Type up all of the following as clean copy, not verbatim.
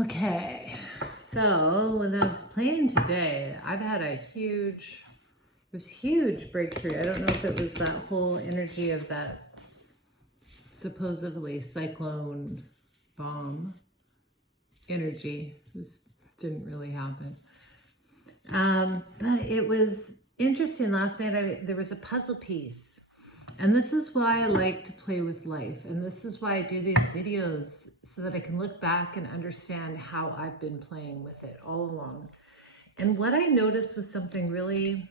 Okay, so when I was playing today, I've had a huge breakthrough. I don't know if it was that whole energy of that supposedly cyclone bomb energy. Didn't really happen. But it was interesting. Last night there was a puzzle piece. And this is why I like to play with life. And this is why I do these videos, so that I can look back and understand how I've been playing with it all along. And what I noticed was something really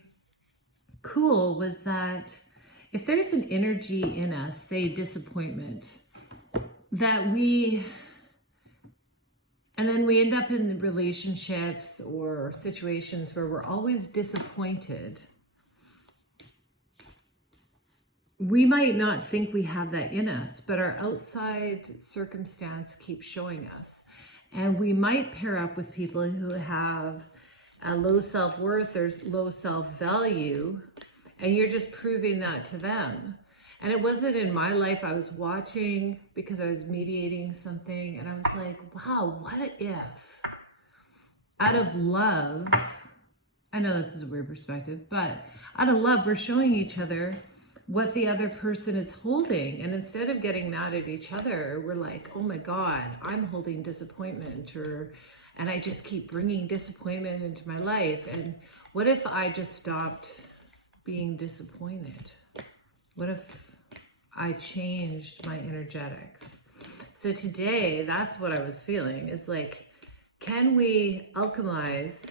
cool was that if there's an energy in us, say disappointment, and then we end up in relationships or situations where we're always disappointed. We might not think we have that in us, but our outside circumstance keeps showing us. And we might pair up with people who have a low self-worth or low self-value, and you're just proving that to them. And it wasn't in my life. I was watching because I was mediating something, and I was like, wow, what if out of love, I know this is a weird perspective, but out of love, we're showing each other what the other person is holding. And instead of getting mad at each other, we're like, oh my God, I'm holding disappointment, and I just keep bringing disappointment into my life. And what if I just stopped being disappointed? What if I changed my energetics? So today, that's what I was feeling. Is like, can we alchemize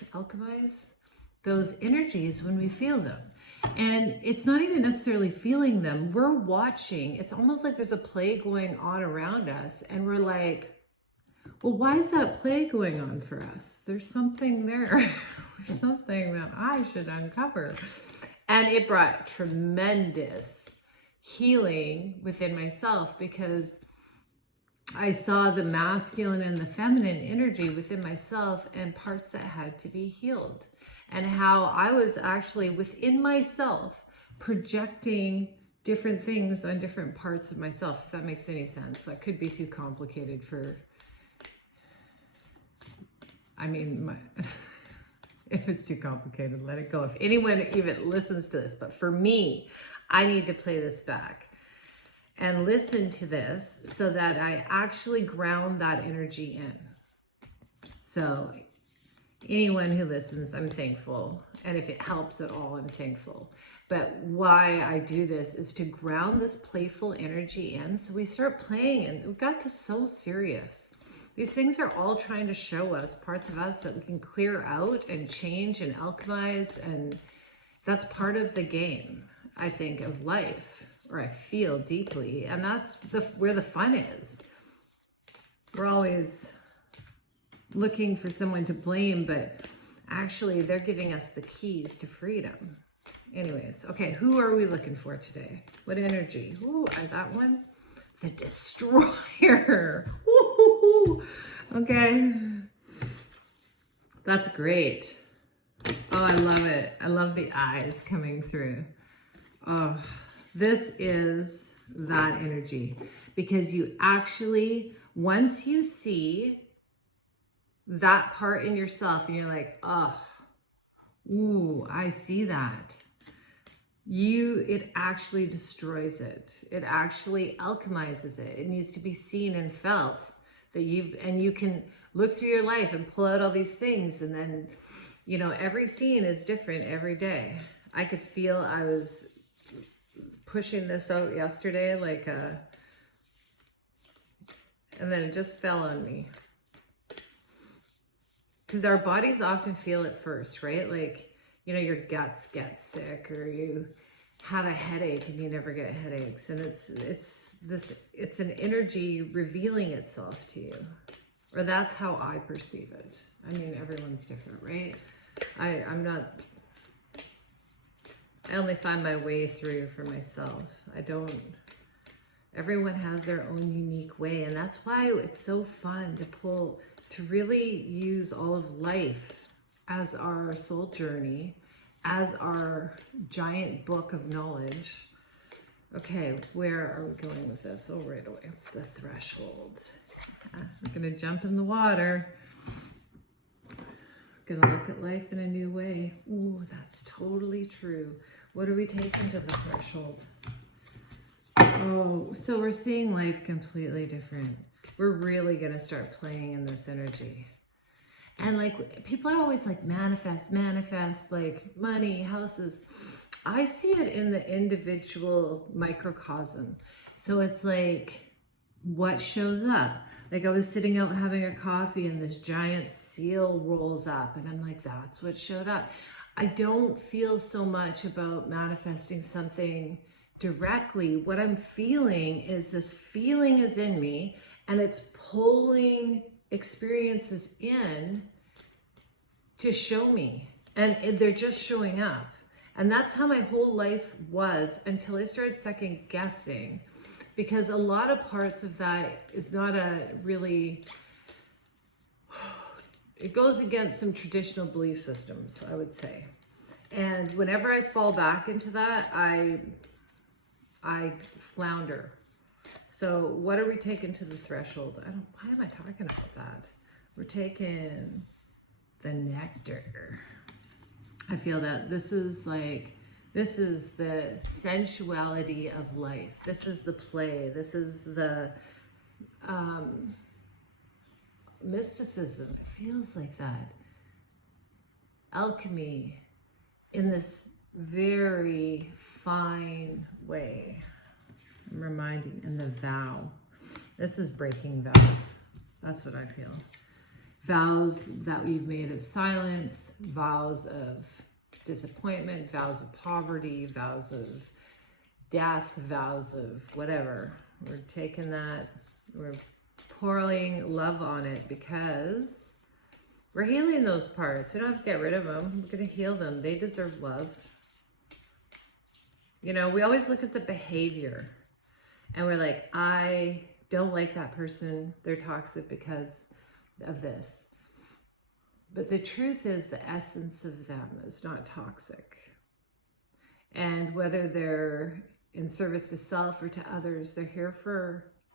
those energies when we feel them? And it's not even necessarily feeling them. We're watching. It's almost like there's a play going on around us. And we're like, well, why is that play going on for us? There's something there. There's something that I should uncover. And it brought tremendous healing within myself, because I saw the masculine and the feminine energy within myself and parts that had to be healed, and how I was actually within myself projecting different things on different parts of myself, if that makes any sense. That could be too complicated for, if it's too complicated, let it go. If anyone even listens to this, but for me, I need to play this back and listen to this so that I actually ground that energy in. So anyone who listens, I'm thankful. And if it helps at all, I'm thankful. But why I do this is to ground this playful energy in. So we start playing, and we got to so serious. These things are all trying to show us parts of us that we can clear out and change and alchemize. And that's part of the game, I think, of life, or I feel deeply. And that's where the fun is. We're always looking for someone to blame, but actually they're giving us the keys to freedom. Anyways, okay, who are we looking for today? What energy? Ooh, I got one. The Destroyer. Woo-hoo-hoo. Okay. That's great. Oh, I love it. I love the eyes coming through. Oh, this is that energy, because you actually, once you see that part in yourself and you're like, oh, ooh, I see that. It actually destroys it. It actually alchemizes it. It needs to be seen and felt that you can look through your life and pull out all these things. And then, every scene is different every day. I could feel I was pushing this out yesterday, and then it just fell on me. Because our bodies often feel it first, right? Your guts get sick, or you have a headache and you never get headaches. And it's an energy revealing itself to you. Or that's how I perceive it. I mean, everyone's different, right? I only find my way through for myself. Everyone has their own unique way. And that's why it's so fun to really use all of life as our soul journey, as our giant book of knowledge. Okay, where are we going with this? Oh, right away. The threshold. I'm going to jump in the water. Gonna look at life in a new way. Ooh, that's totally true. What are we taking to the threshold? Oh, so we're seeing life completely different. We're really gonna start playing in this energy. And like, people are always like, manifest, like money, houses. I see it in the individual microcosm. So it's like, what shows up? Like, I was sitting out having a coffee and this giant seal rolls up and I'm like, that's what showed up. I don't feel so much about manifesting something directly. What I'm feeling is this feeling is in me and it's pulling experiences in to show me, and they're just showing up. And that's how my whole life was until I started second guessing, because a lot of parts of that is not a really, it goes against some traditional belief systems, I would say. And whenever I fall back into that, I flounder. So what are we taking to the threshold? Why am I talking about that? We're taking the nectar. I feel that this is the sensuality of life. This is the play. This is the mysticism. It feels like that. Alchemy in this very fine way. I'm reminding, and the vow. This is breaking vows. That's what I feel. Vows that we've made of silence, vows of disappointment, vows of poverty, vows of death, vows of whatever. We're taking that, we're pouring love on it because we're healing those parts. We don't have to get rid of them. We're going to heal them. They deserve love. You know, we always look at the behavior and we're like, I don't like that person. They're toxic because of this. But the truth is the essence of them is not toxic. And whether they're in service to self or to others, they're here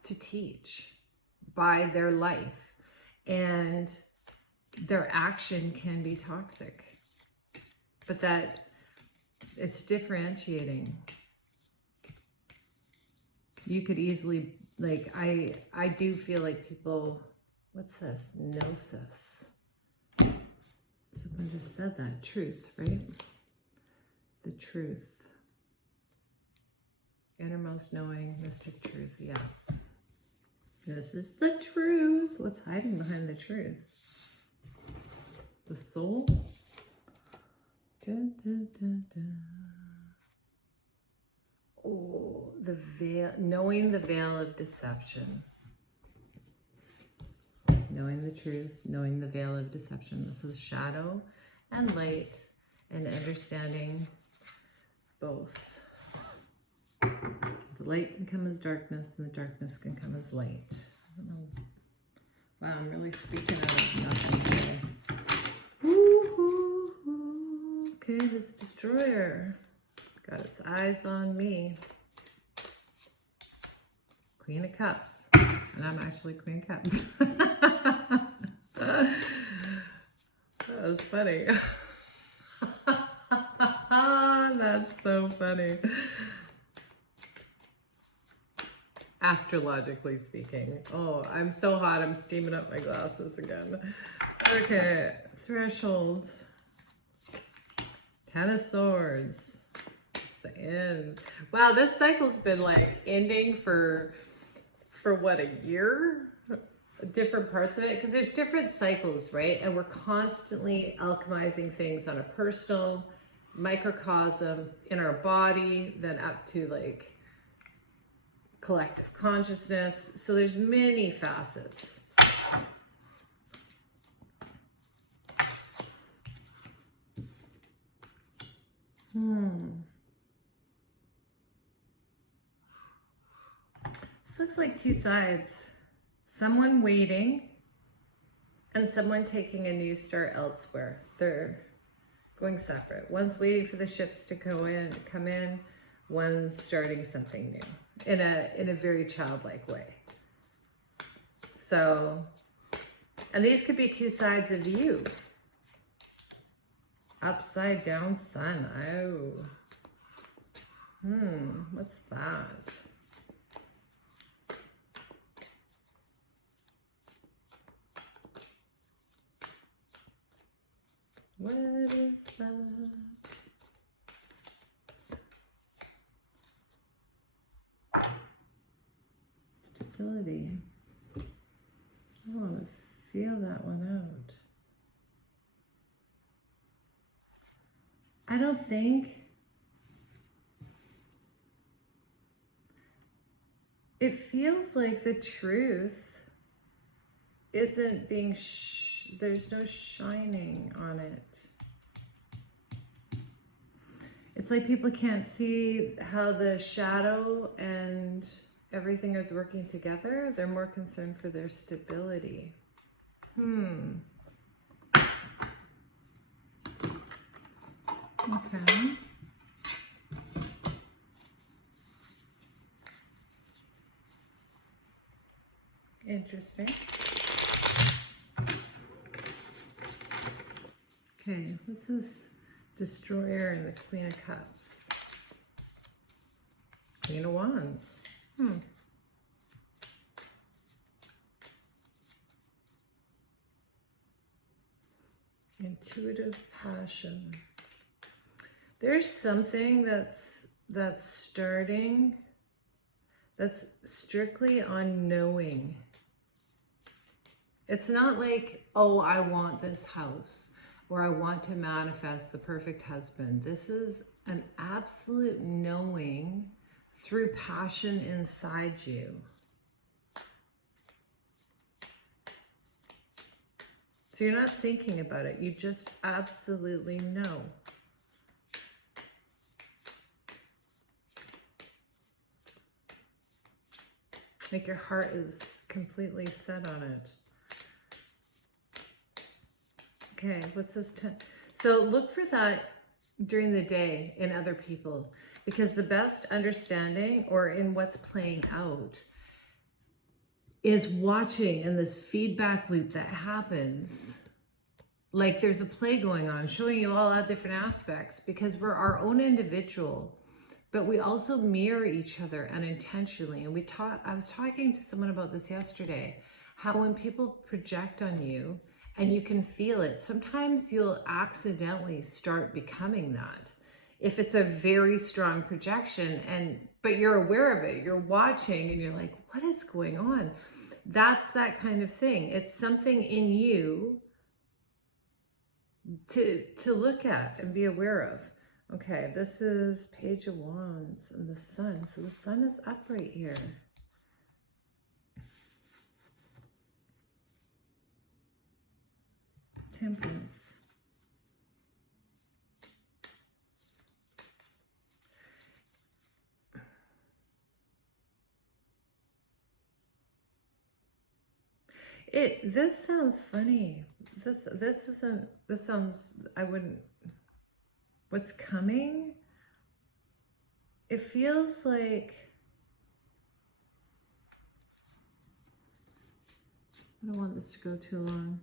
to teach by their life. And their action can be toxic. But that it's differentiating. You could easily, like, I do feel like people, what's this? Gnosis. Someone just said that. Truth, right? The truth. Innermost knowing, mystic truth. Yeah. This is the truth. What's hiding behind the truth? The soul. Dun, dun, dun, dun. Oh, the veil, knowing the veil of deception. Knowing the truth, knowing the veil of deception. This is shadow and light and understanding both. The light can come as darkness and the darkness can come as light. I don't know. Wow, I'm really speaking out of nothing today. Woo-hoo-hoo. Okay, this destroyer got its eyes on me. Queen of Cups. And I'm actually Queen of Cups. That was funny. That's so funny. Astrologically speaking. Oh, I'm so hot. I'm steaming up my glasses again. Okay, thresholds. Ten of Swords. It's the end. Wow, this cycle's been like ending for what, a year? Different parts of it, because there's different cycles, right? And we're constantly alchemizing things on a personal microcosm in our body, then up to like collective consciousness. So there's many facets. This looks like two sides. Someone waiting and someone taking a new start elsewhere. They're going separate. One's waiting for the ships to come in. One's starting something new in a very childlike way. So, and these could be two sides of you. Upside down sun. Oh. What's that? What is that? Stability. I want to feel that one out. I don't think it feels like the truth isn't being, there's no shining on it. It's like people can't see how the shadow and everything is working together. They're more concerned for their stability. Okay. Interesting. Okay, what's this? Destroyer and the Queen of Cups. Queen of Wands. Intuitive passion. There's something that's starting that's strictly on knowing. It's not like, oh, I want this house or I want to manifest the perfect husband. This is an absolute knowing through passion inside you. So you're not thinking about it. You just absolutely know. Like your heart is completely set on it. Okay, what's this? So look for that during the day in other people, because the best understanding or in what's playing out is watching in this feedback loop that happens. Like there's a play going on, showing you all our different aspects, because we're our own individual, but we also mirror each other unintentionally. And I was talking to someone about this yesterday, how when people project on you and you can feel it, sometimes you'll accidentally start becoming that. If it's a very strong projection, but you're aware of it, you're watching and you're like, what is going on? That's that kind of thing. It's something in you to look at and be aware of. Okay, this is Page of Wands and the Sun. So the Sun is up right here. Temperance. This sounds funny. This sounds, I wouldn't, what's coming? It feels like, I don't want this to go too long.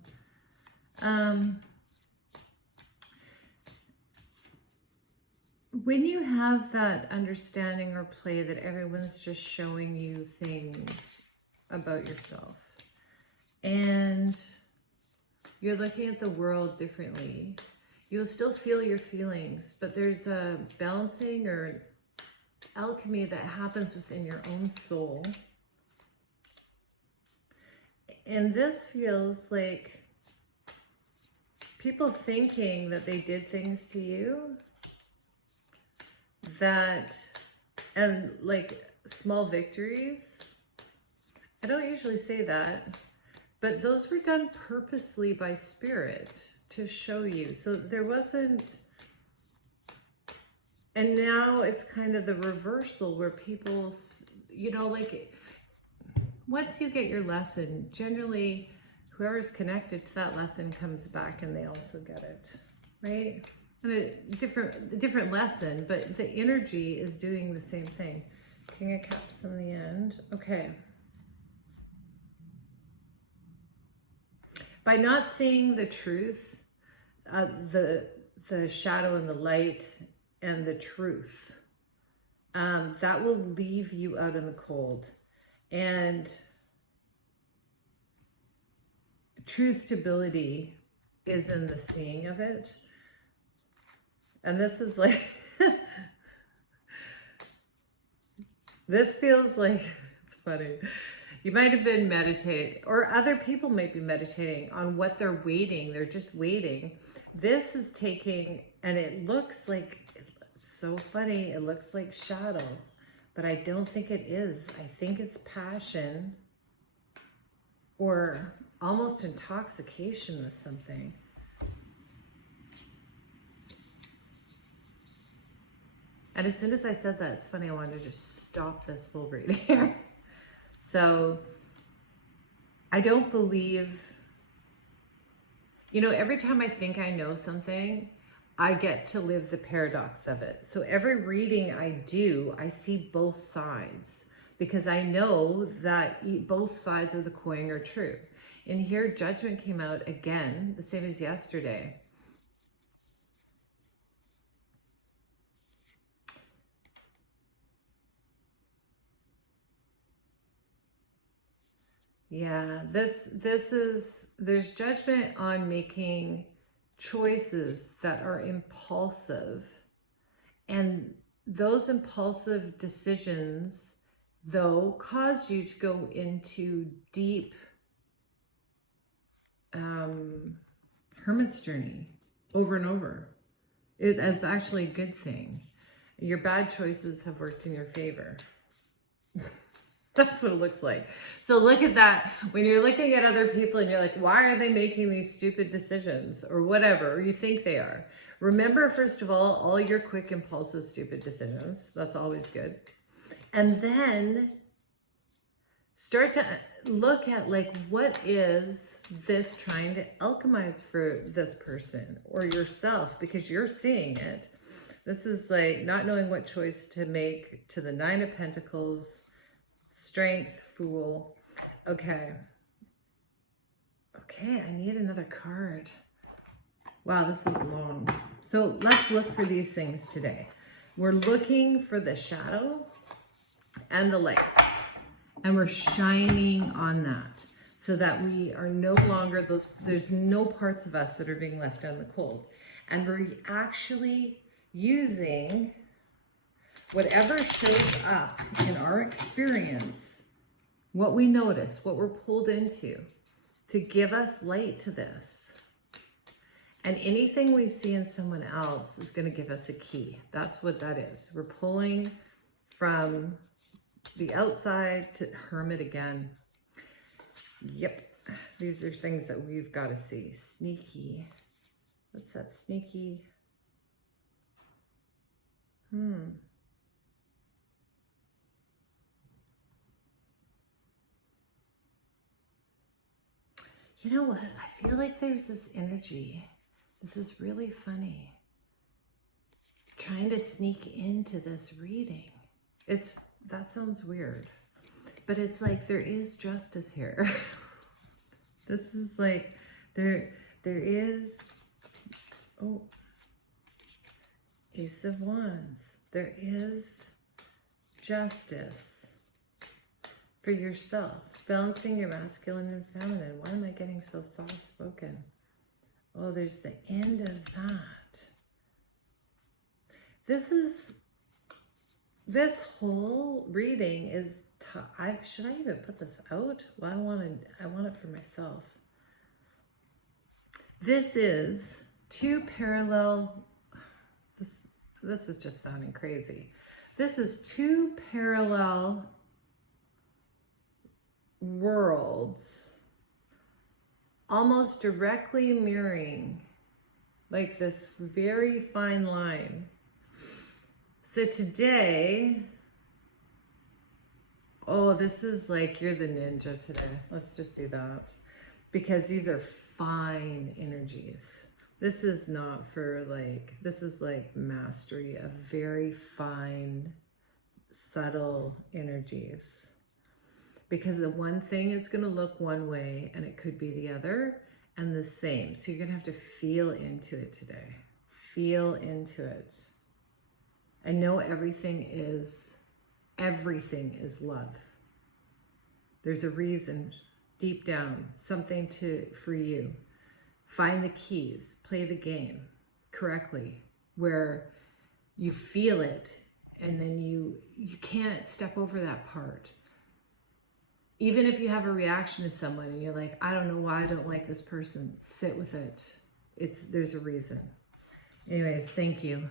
When you have that understanding or play that everyone's just showing you things about yourself, and you're looking at the world differently, you'll still feel your feelings, but there's a balancing or alchemy that happens within your own soul. And this feels like people thinking that they did things to you and like small victories. I don't usually say that, but those were done purposely by spirit to show you. So there wasn't, and now it's kind of the reversal where people, like once you get your lesson, generally whoever's connected to that lesson comes back and they also get it, right? And a different lesson, but the energy is doing the same thing. King of Cups in the end. Okay. By not seeing the truth, the shadow and the light and the truth. That will leave you out in the cold. And true stability is in the seeing of it. And this is like, this feels like, it's funny. You might have been meditating, or other people might be meditating on what they're waiting. They're just waiting. This is taking, and it looks like, it's so funny. It looks like shadow, but I don't think it is. I think it's passion or almost intoxication with something. And as soon as I said that, it's funny, I wanted to just stop this full reading. So I don't believe, you know, every time I think I know something, I get to live the paradox of it. So every reading I do, I see both sides because I know that both sides of the coin are true. And here, judgment came out again, the same as yesterday. Yeah, there's judgment on making choices that are impulsive. And those impulsive decisions, though, cause you to go into deep hermit's journey over and over. It's actually a good thing. Your bad choices have worked in your favor. That's what it looks like. So look at that. When you're looking at other people and you're like, why are they making these stupid decisions or whatever, or you think they are? Remember, first of all your quick, impulsive, stupid decisions. That's always good. And then start to look at like, what is this trying to alchemize for this person or yourself, because you're seeing it. This is like not knowing what choice to make, to the Nine of Pentacles, Strength, Fool. Okay, I need another card. Wow, this is long. So let's look for these things today. We're looking for the shadow and the light. And we're shining on that so that we are no longer there's no parts of us that are being left on the cold. And we're actually using whatever shows up in our experience, what we notice, what we're pulled into, to give us light to this. And anything we see in someone else is going to give us a key. That's what that is. We're pulling from the outside to hermit again. Yep. These are things that we've got to see. Sneaky. What's that sneaky? You know what? I feel like there's this energy. This is really funny. Trying to sneak into this reading. That sounds weird, but it's like there is justice here. This is like there is, oh, Ace of Wands. There is justice for yourself, balancing your masculine and feminine. Why am I getting so soft spoken? Oh, there's the end of that. This whole reading is, should I even put this out? Well, I want it for myself. This is two parallel, this is just sounding crazy. This is two parallel worlds, almost directly mirroring, like this very fine line. So today, oh, this is like, you're the ninja today. Let's just do that. Because these are fine energies. This is not for like, this is like mastery of very fine, subtle energies. Because the one thing is going to look one way and it could be the other and the same. So you're going to have to feel into it today. Feel into it. And know everything is love. There's a reason deep down, something for you. Find the keys, play the game correctly, where you feel it, and then you can't step over that part. Even if you have a reaction to someone and you're like, I don't know why I don't like this person, sit with it. There's a reason. Anyways, thank you.